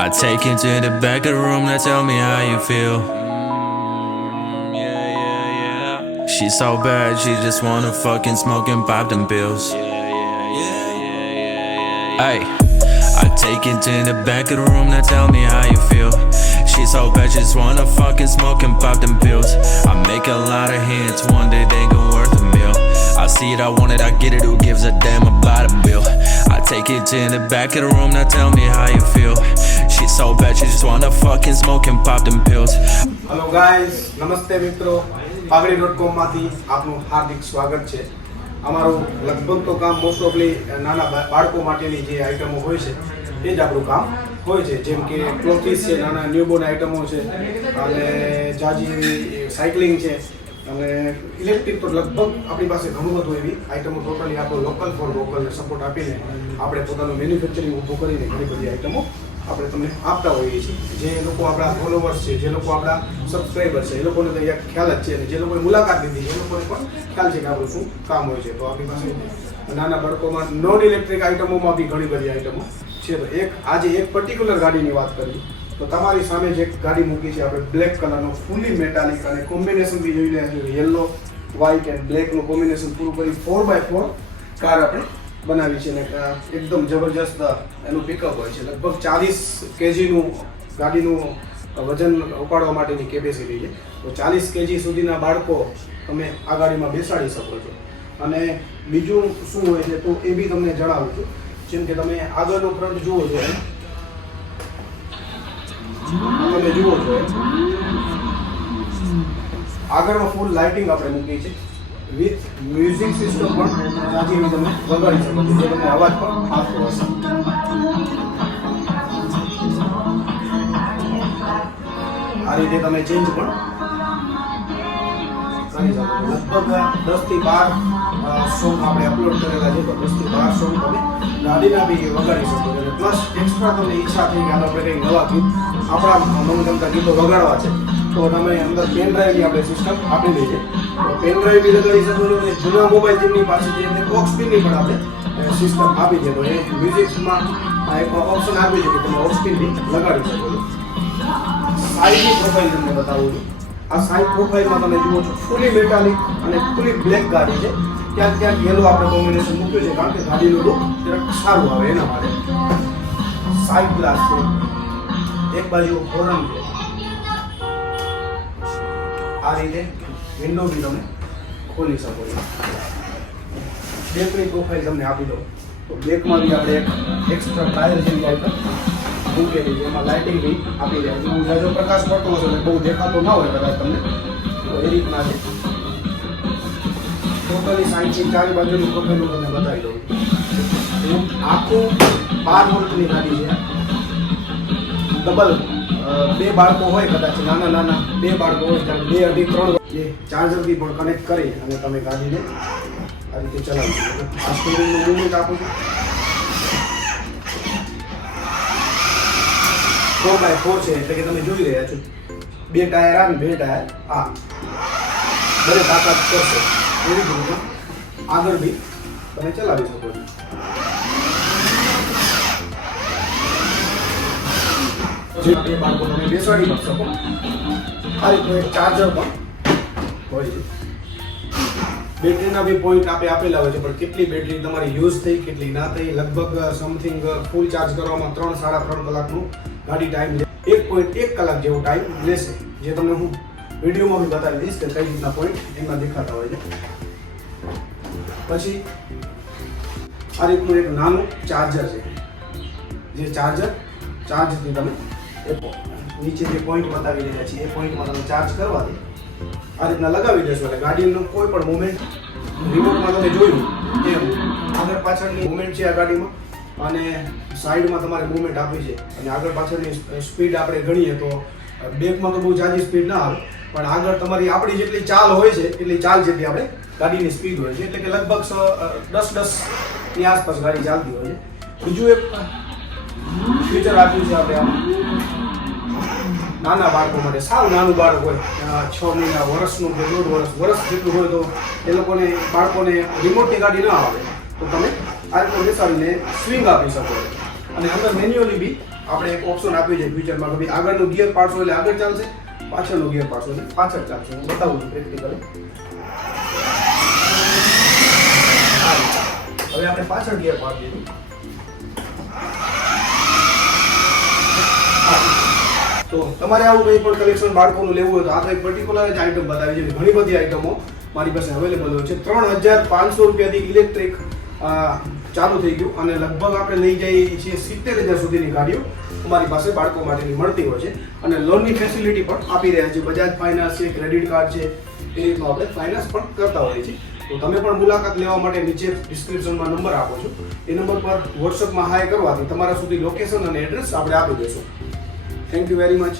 I take you to the back of the room, now tell me how you feel. She's so bad, she just wanna fucking smoke and pop them pills. Ay, I take you to the back of the room, now tell me how you feel. She's so bad, she just wanna fucking smoke and pop them pills. I make a lot of hits, one day they gon' worth a meal. I see it, I want it, I get it, who gives a damn about a bill? I take it to the back of the room, now tell me how you feel. She's so bad, she just wanna fucking smoke and pop them pills. Hello guys, નમસ્તે મિત્રો. પાઘડી.com માંથી આપનું હાર્દિક સ્વાગત છે. અમારું લગભગ તો કામ મોસ્ટ ઓફલી નાના બાળકો માટેની જે આઇટમો હોય છે એ જ આપણું કામ હોય છે, જેમ કે ક્લોથીસ છે, નાના ન્યૂબોર્ન આઇટમો છે અને જાજી સાયકલિંગ છે અને ઇલેક્ટ્રિક તો લગભગ આપણી પાસે ઘણું બધું એવી આઇટમો ટોટલી આપણો લોકલ ફોર વોકલને સપોર્ટ આપીને આપણે પોતાનું મેન્યુફેક્ચરિંગ ઊભું કરીને ઘણી બધી આઇટમો આપણે તમને આપતા હોઈએ છીએ. જે લોકો આપણા ફોલોવર્સ છે, જે લોકો આપણા સબસ્ક્રાઈબર છે, એ લોકોને તો અહીંયા ખ્યાલ જ છે અને જે લોકોએ મુલાકાત લીધી છે એ લોકોને પણ ખ્યાલ છે કે આપણું શું કામ હોય છે. તો આપણી પાસે નાના બાળકોમાં નોન ઇલેક્ટ્રિક આઇટમોમાં બી ઘણી બધી આઇટમો છે. તો આજે એક પર્ટિક્યુલર ગાડીની વાત કરીએ તો તમારી સામે જે ગાડી મૂકી છે આપણે બ્લેક કલરનો ફૂલી મેટાલિક અને કોમ્બિનેશન બી જોઈ રહ્યા છીએ, યલો વ્હાઇટ એન્ડ બ્લેકનું કોમ્બિનેશન પૂરું કરી 4x4 કાર આપણે બનાવી છે ને એકદમ જબરજસ્ત એનું પિકઅપ હોય છે. લગભગ 40 kgનું ગાડીનું વજન ઉપાડવા માટેની કેપેસિટી છે. તો 40 kg સુધીના બાળકો તમે આ ગાડીમાં બેસાડી શકો છો. અને બીજું શું હોય છે તો એ બી તમને જણાવું છું. જેમ કે તમે આગળનો ફ્રન્ટ જુઓ છો, તમે જુઓ છો આગળમાં ફૂલ લાઇટિંગ આપણે મૂકી છે વિથ મ્યુઝિક સિસ્ટમ પણ આજે એવી તમે વગાડી શકો છો, જે તમને અવાજ પણ આપતો હશે. આ રીતે તમે ચેન્જ પણ કરી શકો છો. લગભગ 10 થી 12 સોંગ આપણે અપલોડ કરેલા છે, તો 10 થી 12 સોંગ તમે ગાડીના બી વગાડી શકો છો. પ્લસ એક્સ્ટ્રા તમને ઈચ્છા થઈ કે આપણે કંઈક નવા ગીત આપણા મનગમતા ગીતો વગાડવા છે તો તમે અંદર પેન ડ્રાઈવની આપણે સિસ્ટમ આપેલી છે. તો પેન ડ્રાઈવ બી લગાડી શકો છો અને જૂના મોબાઈલ જેમની પાસે છે એમને ઓક્સ પિનની પણ આપણે સિસ્ટમ આપી છે. તો એ મ્યુઝિકમાં એક ઓપ્શન આપી છે કે તમે ઓક્સ પિન બી લગાડી શકો છો. સાઈડની પ્રોફાઇલ તમને બતાવું છું. આ સાઈડ પ્રોફાઇલમાં તમે જુઓ છો ફૂલી મેટાલિક અને ફૂલી બ્લેક ગાડી છે. ક્યાંક યેલો આપણે કોમ્બિનેશન મૂક્યું છે કારણ કે ગાડીનું લુક જરાક સારું આવે એના માટે. સાઈડ ગ્લાસ છે, એક બાજુ હોર્ન છે. આ રીતે વિન્ડો બી તમે ખોલી શકો છો. બેકની પ્રોફાઇલ તમને આપી દો તો બેકમાં બી આપણે એક એક્સ્ટ્રા ટાયર જેવી આઈટમ મૂકેલી છે. એમાં લાઇટિંગ બી આપી જાય છે. જાજો પ્રકાશ પડતો હશે એટલે બહુ દેખાતો ના હોય કદાચ તમને, તો એ રીતના છે. ટોટલી સાઈડની ચારે બાજુની પ્રોફાઇલ હું તમને બતાવી દઉં. આખું 12 વોલ્ટની ગાડી છે. ડબલ બે બાળકો હોય, કદાચ નાના બે બાળકો હોય ત્યારે 2, 2.5, 3 જે ચાર્જરથી પણ કનેક્ટ કરી અને તમે ગાડીને આ રીતે ચલાવી શકો. આ સ્ટીરિંગનું મૂવમેન્ટ આપું છું. 4x4 છે એટલે કે તમે જોઈ રહ્યા છો 2 ટાયર આ 2 ટાયર આ બને તાકાત કરશે. એવી જ રીતે આગળ બી તમે ચલાવી શકો છો. જે બે બાળકો તમે બેસાડી પણ શકો. આ રીતનું એક ચાર્જર પણ હોય છે. બેટરીના બી પોઈન્ટ આપેલા હોય છે, પણ કેટલી બેટરી તમારી યુઝ થઈ કેટલી ના થઈ, લગભગ સમથિંગ ફૂલ ચાર્જ કરવામાં 3-3.5 કલાકનું ગાડી ટાઈમ લે. 1.1 કલાક જેવો ટાઈમ લેશે, જે તમને હું વિડીયોમાં બી બતાવી દઈશ કે કઈ રીતના પોઈન્ટ એમાં દેખાતા હોય છે. પછી આ રીતનું એક નાનું ચાર્જર છે, જે ચાર્જથી તમે નીચે જે પોઈન્ટ બતાવી રહ્યા છીએ એ પોઈન્ટમાં તમે ચાર્જ કરવાથી આ રીતના લગાવી દેશો એટલે ગાડીનું કોઈ પણ મુવમેન્ટ રિમોટમાં તમે જોયું કે આગળ પાછળની મુવમેન્ટ છે આ ગાડીમાં અને સાઈડમાં તમારે મુવમેન્ટ આપવી છે અને આગળ પાછળની સ્પીડ આપણે ગણીએ તો બેકમાં તો બહુ જાજી સ્પીડ ના આવે, પણ આગળ તમારી આપણી જેટલી ચાલ હોય છે એટલી ચાલ જેટલી આપણે ગાડીની સ્પીડ હોય છે, એટલે કે લગભગ 10-10ની આસપાસ ગાડી ચાલતી હોય છે. બીજું એક ફીચર આપ્યું છે આપણે આમાં નાના બાળકો માટે. સાવ નાનું બાળક હોય 6 મહિના, વર્ષનું કે 1.5 વર્ષ જેટલું હોય તો એ લોકોને બાળકોને રિમોટની ગાડી ના આવે તો તમે આ રીતે બેસાડીને સ્વિંગ આપી શકો છો અને અંદર મેન્યુઅલી બી આપણે એક ઓપ્શન આપ્યું છે ફ્યુચરમાં કે ભાઈ આગળનું ગિયર પાડશો એટલે આગળ ચાલશે, પાછળનું ગિયર પાડશો એટલે પાછળ ચાલશે. હું બતાવું છું પ્રેક્ટિકલી. હવે આપણે પાછળ ગિયર પાડી દીધું. તો તમારે આવું કંઈ પણ કલેક્શન બાળકોનું લેવું હોય તો આ તો એક પર્ટિક્યુલર જ આઈટમ બતાવી છે. ઘણી બધી આઈટમો મારી પાસે અવેલેબલ હોય છે. 3,500 રૂપિયાથી ઇલેક્ટ્રિક ચાલુ થઈ ગયું અને લગભગ આપણે લઈ જઈએ છીએ 70,000 સુધીની ગાડીઓ અમારી પાસે બાળકો માટેની મળતી હોય છે અને લોનની ફેસિલિટી પણ આપી રહ્યા છે. બજાજ ફાઇનાન્સ છે, ક્રેડિટ કાર્ડ છે, એ રીતનું આપણે ફાઇનાન્સ પણ કરતા હોઈએ છીએ. તો તમે પણ મુલાકાત લેવા માટે નીચે ડિસ્ક્રિપ્શનમાં નંબર આપો છો, એ નંબર પર વોટ્સઅપમાં હાય કરવાથી તમારા સુધી લોકેશન અને એડ્રેસ આપણે આપી દઈશું. Thank you very much.